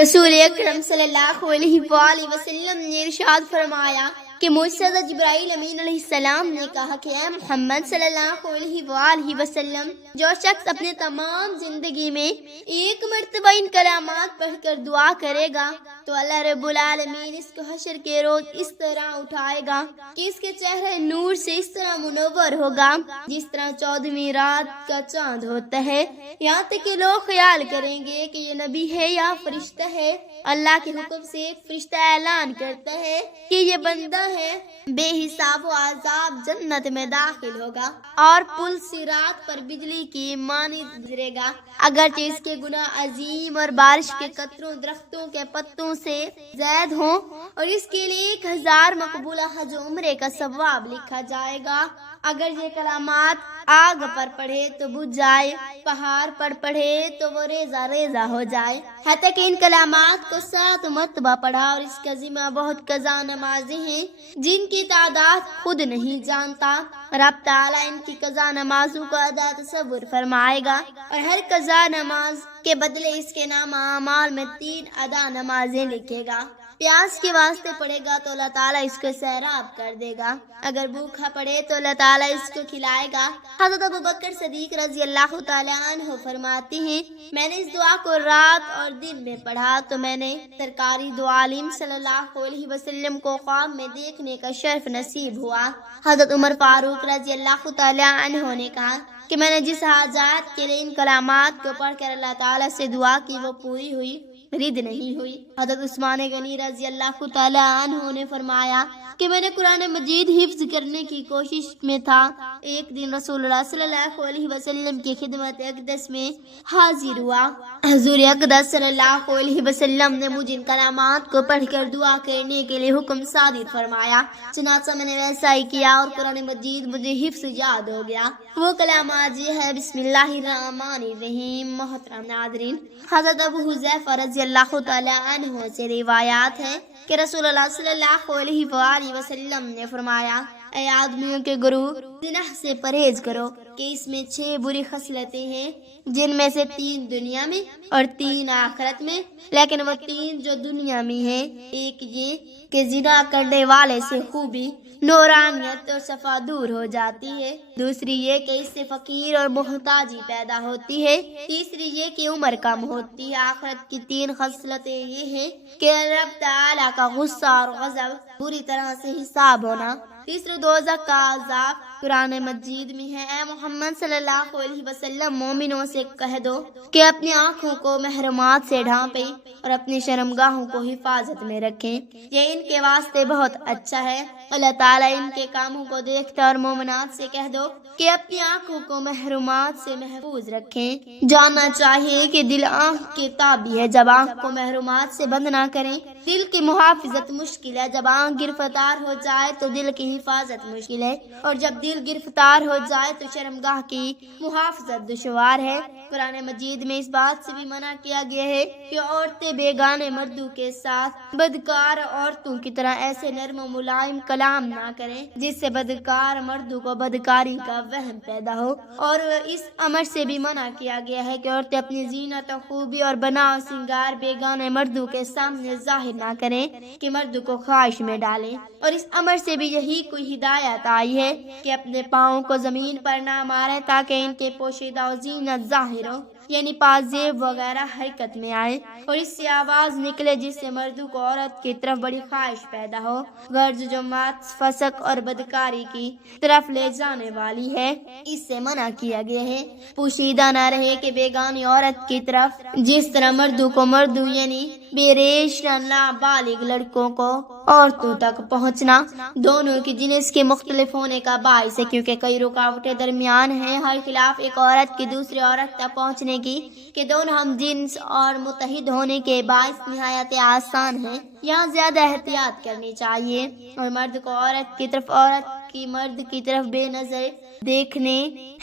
رسول اکرم صلی اللہ علیہ وآلہ وسلم نے ارشاد فرمایا کہ مجھ سے حضرت جبرائیل امین علیہ السلام نے کہا کہ اے محمد صلی اللہ علیہ وآلہ وسلم، جو شخص اپنے تمام زندگی میں ایک مرتبہ ان کلمات پڑھ کر دعا کرے گا تو اللہ رب العالمین اس کو حشر کے روز اس طرح اٹھائے گا کہ اس کے چہرے نور سے اس طرح منور ہوگا جس طرح 14ویں رات کا چاند ہوتا ہے، یہاں تک کہ لوگ خیال کریں گے کہ یہ نبی ہے یا فرشتہ ہے۔ اللہ کے حکم سے ایک فرشتہ اعلان کرتا ہے کہ یہ بندہ ہے، بے حساب و عذاب جنت میں داخل ہوگا اور پل صراط پر بجلی کی مانند گزرے گا، اگرچہ اس کے گناہ عظیم اور بارش کے قطروں درختوں کے پتوں سے زائد ہوں، اور اس کے لیے 1000 مقبولہ حج و عمرے کا ثواب لکھا جائے گا۔ اگر یہ کلمات آگ پر پڑھے تو بجھ جائے، پہاڑ پر پڑھے تو وہ ریزہ ریزہ ہو جائے، حتیٰ کہ ان کلمات کو 7 مرتبہ پڑھا، اور اس کا ذمہ بہت قضا نمازیں ہیں جن کی تعداد خود نہیں جانتا۔ رب تعالیٰ ان کی قضا نمازوں کو ادا تصور فرمائے گا، اور ہر قضا نماز کے بدلے اس کے نام اعمال میں 3 ادا نمازیں لکھے گا۔ پیاس کے واسطے پڑھے گا تو اللہ تعالیٰ اس کو سیراب کر دے گا، اگر بھوکا پڑے تو اللہ تعالیٰ اس کو کھلائے گا۔ حضرت ابوبکر صدیق رضی اللہ تعالیٰ عنہ فرماتے ہیں، میں نے اس دعا کو رات اور دن میں پڑھا تو میں نے سرکاری دو عالم صلی اللہ علیہ وسلم کو خواب میں دیکھنے کا شرف نصیب ہوا۔ حضرت عمر فاروق رضی اللہ تعالیٰ عنہ نے کہا کہ میں نے جس حاجات کے لیے ان کلمات کو پڑھ کر اللہ تعالیٰ سے دعا کی وہ پوری ہوئی، رد نہیں ہوئی۔ حضرت عثمان غنی رضی اللہ تعالیٰ عنہ نے فرمایا کہ میں نے قرآن مجید حفظ کرنے کی کوشش میں تھا، ایک دن رسول اللہ صلی اللہ علیہ وسلم کی خدمت اقدس میں حاضر ہوا۔ حضور اقدس صلی اللہ علیہ وسلم نے مجھے ان کلمات کو پڑھ کر دعا کرنے کے لیے حکم صادر فرمایا، چنانچہ میں نے ویسا ہی کیا اور قرآن مجید مجھے حفظ یاد ہو گیا۔ وہ کلمات یہ ہے، بسم اللہ الرحمن الرحیم۔ محترم ناظرین، حضرت ابو حذیفہ رضی اللہ تعالیٰ عنہ سے روایات ہے کہ رسول اللہ صلی اللہ علیہ وآلہ وسلم نے فرمایا، اے آدمیوں کے گروہ، زنا سے پرہیز کرو کہ اس میں 6 بری خصلتیں ہیں، جن میں سے 3 دنیا میں اور 3 آخرت میں، لیکن وہ 3 جو دنیا میں ہیں، ایک یہ کہ زنا کرنے والے سے خوبی، نورانیت اور صفا دور ہو جاتی ہے، دوسری یہ کہ اس سے فقیر اور محتاجی پیدا ہوتی ہے، تیسری یہ کہ عمر کم ہوتی ہے۔ آخرت کی 3 خصلتیں یہ ہیں کہ رب تعالیٰ کا غصہ اور غضب، بری طرح سے حساب ہونا، تیسرے دوزخ کا عذاب قرآن مجید میں ہے۔ اے محمد صلی اللہ علیہ وسلم، مومنوں سے کہہ دو کہ اپنی آنکھوں کو محرمات سے ڈھانپیں اور اپنی شرمگاہوں کو حفاظت میں رکھیں، یہ ان کے واسطے بہت اچھا ہے۔ اللہ تعالیٰ ان کے کاموں کو دیکھتا، اور مومنات سے کہہ دو کہ اپنی آنکھوں کو محرمات سے محفوظ رکھیں۔ جاننا چاہیے کہ دل آنکھ کے تابع ہے، جب آنکھ کو محرمات سے بند نہ کریں۔ دل کی محافظت مشکل ہے، جب آنکھ گرفتار ہو جائے تو دل کی حفاظت مشکل ہے، اور جب دل گرفتار ہو جائے تو شرمگاہ کی محافظت دشوار ہے۔ قرآن مجید میں اس بات سے بھی منع کیا گیا ہے کہ عورتیں بیگانے مردوں کے ساتھ بدکار عورتوں کی طرح ایسے نرم و ملائم کلام نہ کریں جس سے بدکار مردوں کو بدکاری کا وہم پیدا ہو، اور اس امر سے بھی منع کیا گیا ہے کہ عورتیں اپنی زینت و خوبی اور بنا و سنگار بیگانے مردوں کے سامنے ظاہر نہ کریں کہ مردوں کو خواہش میں ڈالیں، اور اس امر سے بھی یہی کوئی ہدایت آئی ہے کہ اپنے پاؤں کو زمین پر نہ ماریں تاکہ ان کے پوشیدہ و زینت ظاہر ہو، یعنی پازیب وغیرہ حرکت میں آئے، اور اس سے آواز نکلے جس سے مردوں کو عورت کی طرف بڑی خواہش پیدا ہو، غرض جو مات فسق اور بدکاری کی طرف لے جانے والی ہے، اس سے منع کیا گیا ہے۔ پوشیدہ نہ رہے کہ بیگانی عورت کی طرف، جس طرح مردوں کو مردوں یعنی بے ریش نابالغ لڑکوں کو عورتوں تک پہنچنا دونوں کی جنس کے مختلف ہونے کا باعث ہے، کیونکہ کئی رکاوٹیں درمیان ہیں، ہر خلاف ایک عورت کی دوسری عورت تک پہنچنے کی کہ دونوں ہم جنس اور متحد ہونے کے باعث نہایت آسان ہے۔ یہاں زیادہ احتیاط کرنی چاہیے، اور مرد کو عورت کی طرف، عورت کی مرد کی طرف بے نظر دیکھنے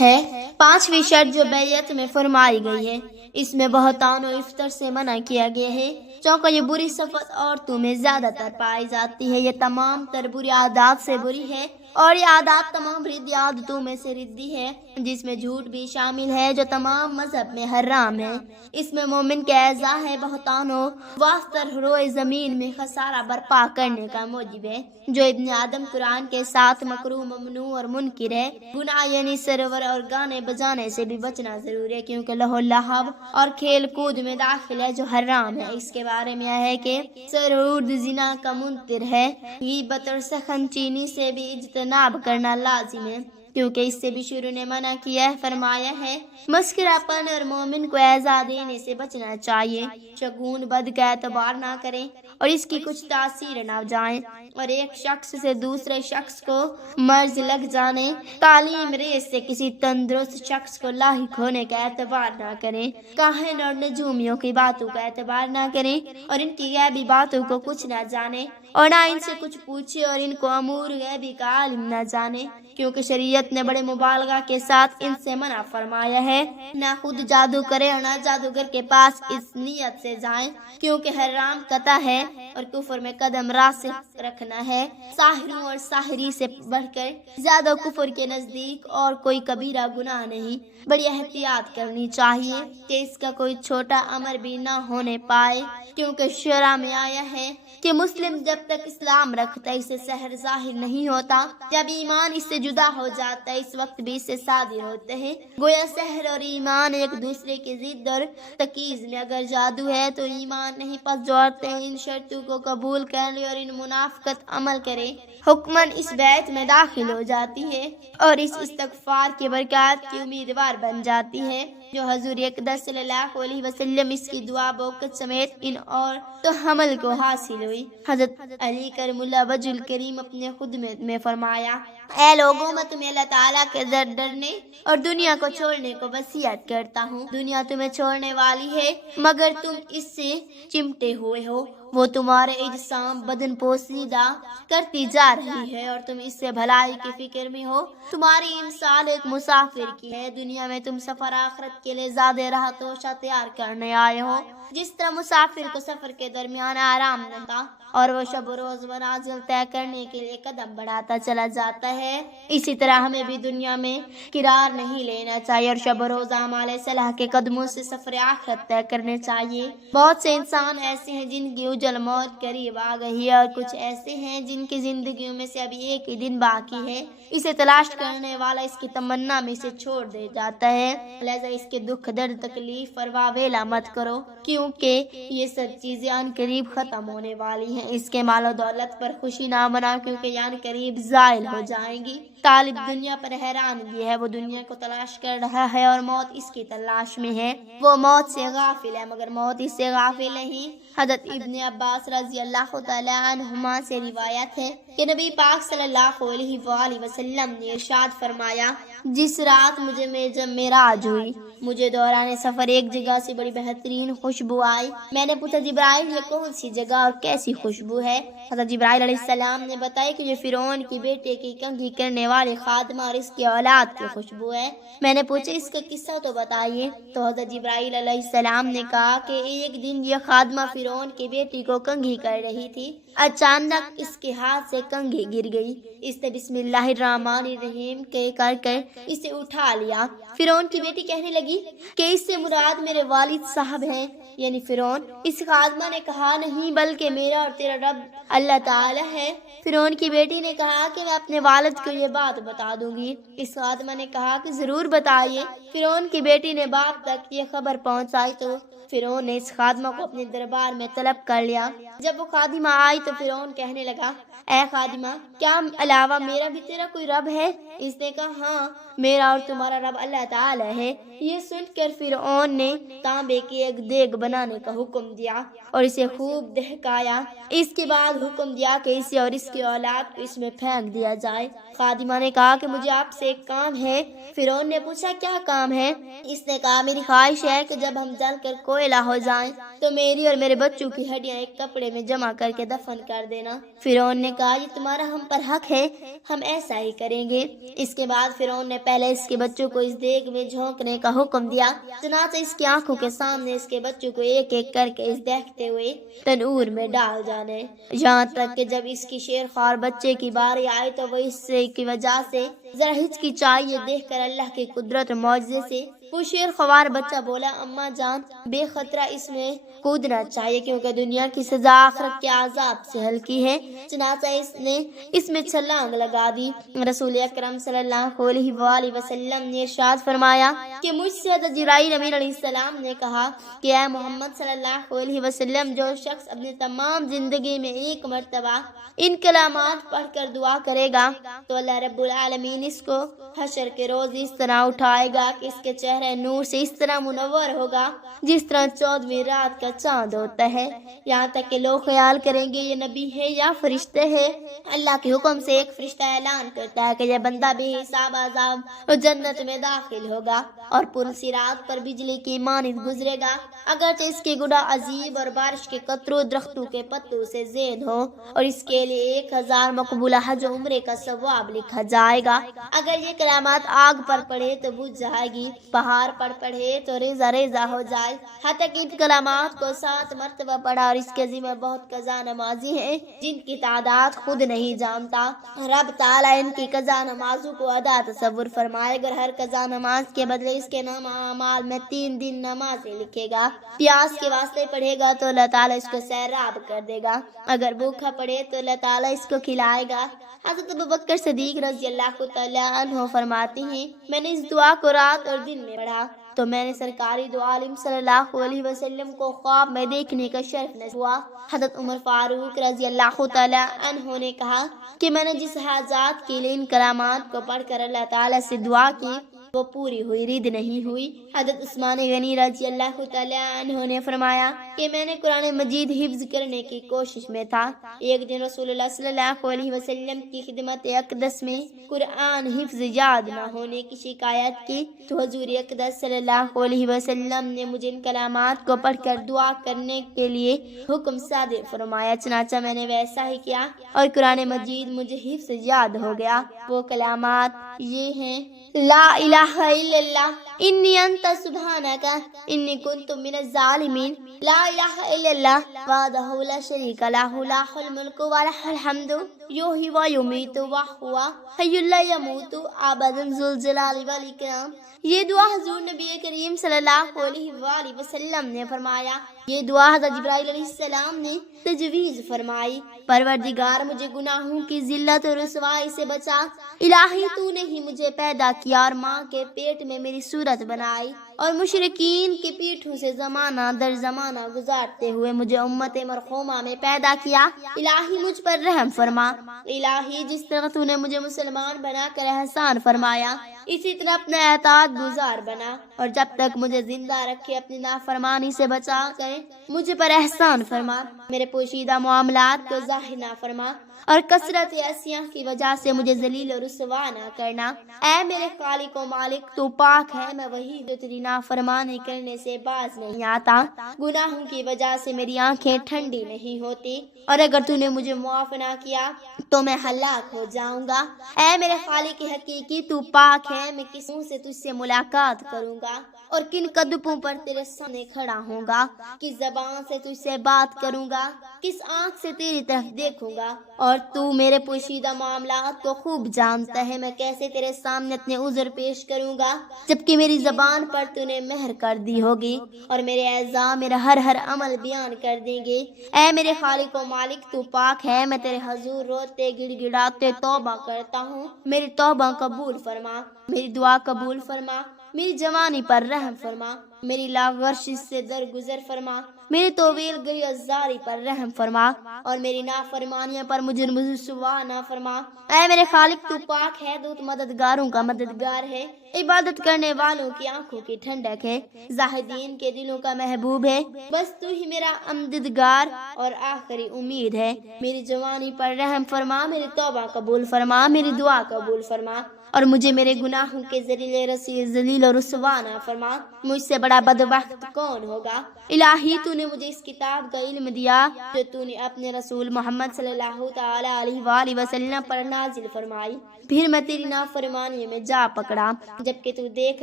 ہے۔ 5ویں شرط جو بیعت میں فرمائی گئی ہے، اس میں بہتان و افطر سے منع کیا گیا ہے، چونکہ یہ بری صفت عورتوں میں زیادہ تر پائی جاتی ہے، یہ تمام تر بری عادات سے بری ہے، اور یہ عادات تمام ردی عادتوں میں سے ردی ہے، جس میں جھوٹ بھی شامل ہے جو تمام مذہب میں حرام ہے۔ اس میں مومن کے اعضاء ہے بہتان و واسطر روئے زمین میں خسارہ برپا کرنے کا موجب ہے، جو ابن آدم قرآن کے ساتھ مکروہ ممنوع اور منکر ہے۔ گناہ یعنی سرور اور گانے بجانے سے بھی بچنا ضروری ہے، کیونکہ لہو لہب اور کھیل کود میں داخل ہے جو حرام ہے۔ اس کے بارے میں ہے کہ سرور زنا کا منکر ہے۔ غیبت اور سخن چینی سے بھی اجتناب کرنا لازم ہے، کیونکہ اس سے بھی شروع نے منع کیا ہے، فرمایا ہے مسکرہ پن اور مومن کو اعزاز دینے سے بچنا چاہیے، شگون بد کا اعتبار نہ کریں اور اس کی کچھ تاثیر نہ جائیں، اور ایک شخص سے دوسرے شخص کو مرض لگ جانے، تعلیم ریز سے کسی تندرست شخص کو لاحق ہونے کا اعتبار نہ کریں، کاہن اور نجومیوں کی باتوں کا اعتبار نہ کریں اور ان کی غیبی باتوں کو کچھ نہ جانیں اور نہ ان سے کچھ پوچھے اور ان کو امور غیبی کا عالم نہ جانے، کیونکہ شریعت نے بڑے مبالغہ کے ساتھ ان سے منع فرمایا ہے۔ نہ خود جادو کرے اور نہ جادوگر کے پاس اس نیت سے جائیں، کیونکہ حرام قطع ہے اور کفر میں قدم راسخ رکھنا ہے۔ ساحروں اور ساحری سے بڑھ کر زیادہ کفر کے نزدیک اور کوئی کبیرہ گناہ نہیں، بڑی احتیاط کرنی چاہیے کہ اس کا کوئی چھوٹا امر بھی نہ ہونے پائے، کیونکہ شرع میں آیا ہے کہ مسلم جب تک اسلام رکھتا ہے اسے سحر ظاہر نہیں ہوتا، جب ایمان اس سے جدا ہو جاتا ہے اس وقت بھی اس سے صادر ہوتے ہیں۔ گویا سحر اور ایمان ایک دوسرے کی ضد اور تکیز میں، اگر جادو ہے تو ایمان نہیں، پس جو عورتیں ان شرطوں کو قبول کر لے اور ان منافقت عمل کرے حکماً اس بیت میں داخل ہو جاتی ہے اور اس استغفار کی برکات کی امیدوار بن جاتی ہے جو حضور اقدس صلی اللہ علیہ وسلم اس کی دعا بوقت سمیت ان اور تو حمل کو حاصل ہوئی۔ حضرت علی کرم اللہ وجہ الکریم اپنے خدمت میں فرمایا، اے لوگوں میں تمہیں اللہ تعالیٰ کے ڈرنے اور دنیا کو چھوڑنے کو وصیت کرتا ہوں۔ دنیا تمہیں چھوڑنے والی ہے مگر تم اس سے چمٹے ہوئے ہو، وہ تمہارے اجسام بدن پوسیدہ کرتی جا رہی ہے اور تم اس سے بھلائی کی فکر میں ہو۔ تمہاری انسان ایک مسافر کی ہے، دنیا میں تم سفر آخرت کے لیے زیادہ راہ توشہ تیار کرنے آئے ہو۔ جس طرح مسافر کو سفر کے درمیان آرام ملتا اور وہ شب و روز منازل طے کرنے کے لیے قدم بڑھاتا چلا جاتا ہے، اسی طرح ہمیں بھی دنیا میں قرار نہیں لینا چاہیے اور شب و روز اعمال صالحہ کے قدموں سے سفر آخرت طے کرنے چاہیے۔ بہت سے انسان ایسے ہیں جن کی اجل موت قریب آ گئی ہے اور کچھ ایسے ہیں جن کی زندگیوں میں سے ابھی ایک ہی دن باقی ہے، اسے تلاش کرنے والا اس کی تمنا میں سے چھوڑ دے جاتا ہے، لہذا اس کے دکھ درد تکلیف پر واویلا مت کرو، کیونکہ یہ سب چیزیں ان قریب ختم ہونے والی ہیں۔ اس کے مال و دولت پر خوشی نہ منا، کیونکہ یہ ان قریب زائل ہو جائیں گی۔ طالب دنیا پر حیران بھی ہے، وہ دنیا کو تلاش کر رہا ہے اور موت اس کی تلاش میں ہے، وہ موت سے غافل ہے مگر موت اس سے غافل نہیں۔ حضرت ابن عباس رضی اللہ تعالی عنہما سے روایت ہے کہ نبی پاک صلی اللہ علیہ وآلہ وسلم نے ارشاد فرمایا، جس رات مجھے معراج ہوئی، مجھے دوران سفر ایک جگہ سے بڑی بہترین خوشبو آئی۔ میں نے پوچھا جبرائیل یہ کون سی جگہ اور کیسی خوشبو ہے؟ حضرت جبرائیل علیہ السلام نے بتایا کہ یہ فرعون کی بیٹے کی کنگھی کرنے والے خادمہ اور اس کی اولاد کی خوشبو ہے۔ میں نے پوچھا اس کا قصہ تو بتائیے، تو حضرت جبرائیل علیہ السلام نے کہا کہ ایک دن یہ خادمہ فرعون کی بیٹی کو کنگھی کر رہی تھی، اچانک اس کے ہاتھ سے کنگھی گر گئی، اس نے بسم اللہ الرحمن الرحیم کر کر اسے اٹھا لیا۔ فرعون کی بیٹی کہنے لگی کہ اس سے مراد میرے والد صاحب ہیں، یعنی فرعون۔ اس خادمہ نے کہا نہیں، بلکہ میرا اور تیرا رب اللہ تعالی ہے۔ فرعون کی بیٹی نے کہا کہ میں اپنے والد کو یہ بات بتا دوں گی۔ اس خادمہ نے کہا کہ ضرور بتائیے۔ فرعون کی بیٹی نے باپ تک یہ خبر پہنچائی تو فرعون نے اس خادمہ کو اپنے دربار میں طلب کر لیا۔ جب وہ خادمہ آئی تو فرعون کہنے لگا، اے خادمہ، کیا علاوہ میرا بھی تیرا کوئی رب ہے؟ اس نے کہا ہاں، میرا اور تمہارا رب اللہ تعالی ہے۔ یہ سن کر فرعون نے تانبے کی ایک دیگ بنانے کا حکم دیا اور اسے خوب دہکایا۔ اس کے بعد حکم دیا کہ اسے اور اس کی اولاد کو اس میں پھینک دیا جائے۔ خادمہ فاطمہ نے کہا کہ مجھے آپ سے ایک کام ہے۔ فرعون نے پوچھا کیا کام ہے؟ اس نے کہا میری خواہش ہے کہ جب ہم جل کر کوئلہ ہو جائیں تو میری اور میرے بچوں کی ہڈیاں ایک کپڑے میں جمع کر کے دفن کر دینا۔ فرعون نے کہا یہ تمہارا ہم پر حق ہے، ہم ایسا ہی کریں گے۔ اس کے بعد فرعون نے پہلے اس کے بچوں کو اس دیگ میں جھونکنے کا حکم دیا، چنانچہ اس کی آنکھوں کے سامنے اس کے بچوں کو ایک ایک کر کے اس دیکھتے ہوئے تنور میں ڈال جانے، یہاں تک کہ جب اس کی شیرخوار بچے کی باری آئی تو وہ اس سے کی وجہ سے ذرا ہچکچائی، یہ دیکھ کر اللہ کی قدرت اور معجزے سے وہ شیرخوار بچہ بولا اماں جان بے خطرہ اس میں کودنا چاہیے کیونکہ دنیا کی سزا آخرت کے عذاب سے ہلکی ہے۔ چنانچہ اس نے اس میں چھلانگ لگا دی۔ رسول اکرم صلی اللہ علیہ وآلہ وسلم نے ارشاد فرمایا کہ مجھ سے حضرت جبرائیل امین علیہ السلام نے کہا کہ اے محمد صلی اللہ علیہ وسلم، جو شخص اپنی تمام زندگی میں ایک مرتبہ ان کلمات پڑھ کر دعا کرے گا تو اللہ رب العالمین اس کو حشر کے روز اس طرح اٹھائے گا کہ اس کے چہرے نور سے اس طرح منور ہوگا جس طرح 14ویں رات کا چاند ہوتا ہے، یہاں تک کہ لوگ خیال کریں گے یہ نبی ہے یا فرشتے ہے۔ اللہ کے حکم سے ایک فرشتہ اعلان کرتا ہے کہ یہ بندہ بے حساب عذاب اور جنت میں داخل ہوگا اور پرصراط پر بجلی کی مانند گزرے گا، اگرچہ اس کے گناہ عذیب اور بارش کے قطروں درختوں کے پتوں سے زید ہو، اور اس کے لیے 1000 مقبولہ حج و عمرے کا ثواب لکھا جائے گا۔ اگر یہ کلمات آگ پر پڑھے تو بجھ جائے گی، پہاڑ پر پڑھے تو ریزہ ریزہ ہو جائے۔ حتیٰ کہ ان کلمات کو 7 مرتبہ پڑھا، اور اس کے ذمہ بہت قضا نمازی ہیں جن کی تعداد خود نہیں جانتا۔ رب تعالیٰ ان کی قضا نمازوں کو ادا تصور فرمائے گا، ہر قضا نماز کے بدلے اس کے نام اعمال میں 3 دن نمازیں لکھے گا۔ پیاس کے واسطے پڑھے گا تو اللہ تعالیٰ اس کو سیراب کر دے گا، اگر بھوکا پڑے تو اللہ تعالیٰ اس کو کھلائے گا۔ حضرت ابوبکر صدیق رضی اللہ تعالیٰ عنہ فرماتے ہیں میں نے اس دعا کو رات اور دن میں پڑھا تو میں نے سرکاری دو عالم صلی اللہ علیہ وسلم کو خواب میں دیکھنے کا شرف نصیب ہوا۔ حضرت عمر فاروق رضی اللہ تعالیٰ عنہ نے کہا کہ میں نے جس حاجات کے لیے ان کلمات کو پڑھ کر اللہ تعالیٰ سے دعا کی وہ پوری ہوئی، رد نہیں ہوئی۔ حضرت عثمان غنی رضی اللہ تعالیٰ عنہ نے فرمایا کہ میں نے قرآن مجید حفظ کرنے کی کوشش میں تھا۔ ایک دن رسول اللہ صلی اللہ علیہ وسلم کی خدمت اقدس میں قرآن حفظ یاد نہ ہونے کی شکایت کی تو حضور اقدس صلی اللہ علیہ وسلم نے مجھے ان کلمات کو پڑھ کر دعا کرنے کے لیے حکم صادر فرمایا، چنانچہ میں نے ویسا ہی کیا اور قرآن مجید مجھے حفظ یاد ہو گیا۔ وہ کلمات یہ ہیں لا الہ الا اللہ انی انت سبحانک انی کنت من الظالمین، لا الہ الا اللہ وحدہ لا شریک لہ لہ الملک ولہ الحمد یحیی و یمیت وہو حی لا یموت ابدا ذو الجلال والاکرام۔ یہ دعا حضور نبی کریم صلی اللہ علیہ وآلہ وسلم نے فرمایا۔ یہ دعا حضرت جبرائیل علیہ السلام نے تجویز فرمائی، پروردگار مجھے گناہوں کی ذلت اور رسوائی سے بچا، الہی تو نے ہی مجھے پیدا کیا اور ماں کے پیٹ میں میری صورت بنائی اور مشرکین کی پیٹھوں سے زمانہ در زمانہ گزارتے ہوئے مجھے امت مرحومہ میں پیدا کیا، الہی مجھ پر رحم فرما۔ الہی جس طرح تو نے مجھے مسلمان بنا کر احسان فرمایا اسی طرح اپنا اطاعت گزار بنا، اور جب تک مجھے زندہ رکھے اپنی نافرمانی سے بچا کر مجھے پر احسان فرما، میرے پوشیدہ معاملات کو ظاہر نہ فرما اور کثرت عصیاں کی وجہ سے مجھے ذلیل و رسوا نہ کرنا۔ اے میرے خالق و مالک تو پاک ہے، میں وہی جو تیری نافرمانی کرنے سے باز نہیں آتا، گناہوں کی وجہ سے میری آنکھیں ٹھنڈی نہیں ہوتی، اور اگر تو نے مجھے معاف نہ کیا تو میں ہلاک ہو جاؤں گا۔ اے میرے خالق حقیقی تو پاک ہے، میں کس منہ سے تجھ سے ملاقات کروں گا اور کن قدموں پر تیرے سامنے کھڑا ہوں گا، کس زبان سے تجھ سے بات کروں گا، کس آنکھ سے تیری طرف دیکھوں گا، اور تو میرے پوشیدہ معاملات کو خوب جانتا ہے، میں کیسے تیرے سامنے اپنے عذر پیش کروں گا جبکہ میری زبان پر تو نے مہر کر دی ہوگی اور میرے اعضاء میرا ہر عمل بیان کر دیں گے۔ اے میرے خالق و مالک تو پاک ہے، میں تیرے حضور روتے گڑ گڑاتے توبہ کرتا ہوں، میری توبہ قبول فرما، میری دعا قبول فرما، میری جوانی پر رحم فرما، میری لاغرشی سے درگزر فرما، میری طویل گئی ازاری پر رحم فرما اور میری نافرمانیوں پر مجھے رسوا نہ فرما۔ اے میرے خالق تو پاک ہے، تو مددگاروں کا مددگار ہے، عبادت کرنے والوں کی آنکھوں کی ٹھنڈک ہے، زاہدین کے دلوں کا محبوب ہے، بس تو ہی میرا امددگار اور آخری امید ہے۔ میری جوانی پر رحم فرما، میری توبہ قبول فرما، میری دعا قبول فرما، اور مجھے میرے گناہوں کے ذلیل اور رسوا نہ فرما۔ مجھ سے بڑا بدبخت کون ہوگا؟ الہی تو نے مجھے اس کتاب کا علم دیا جو تو نے اپنے رسول محمد صلی اللہ تعالی علیہ وآلہ وسلم پر نازل فرمائی، پھر میں تیری نافرمانی میں جا پکڑا جبکہ تو دیکھ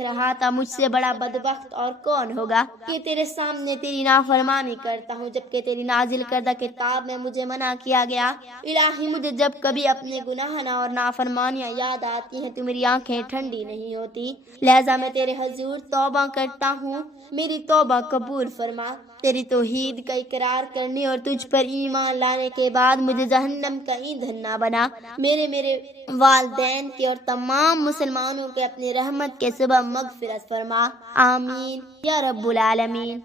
رہا تھا۔ مجھ سے بڑا بدبخت اور کون ہوگا کہ تیرے سامنے تیری نافرمانی کرتا ہوں جبکہ تیری نازل کردہ کتاب میں مجھے منع کیا گیا۔ الہی مجھے جب کبھی اپنے گناہ اور نافرمانیاں یاد آتی ہیں تو میری آنکھیں ٹھنڈی نہیں ہوتی، لہذا میں تیرے حضور توبہ کرتا ہوں، میری توبہ قبول فرما۔ تیری توحید کا اقرار کرنے اور تجھ پر ایمان لانے کے بعد مجھے جہنم کا ایندھن نہ بنا۔ میرے والدین کے اور تمام مسلمانوں کے اپنی رحمت کے سبب مغفرت فرما، آمین یا رب العالمین۔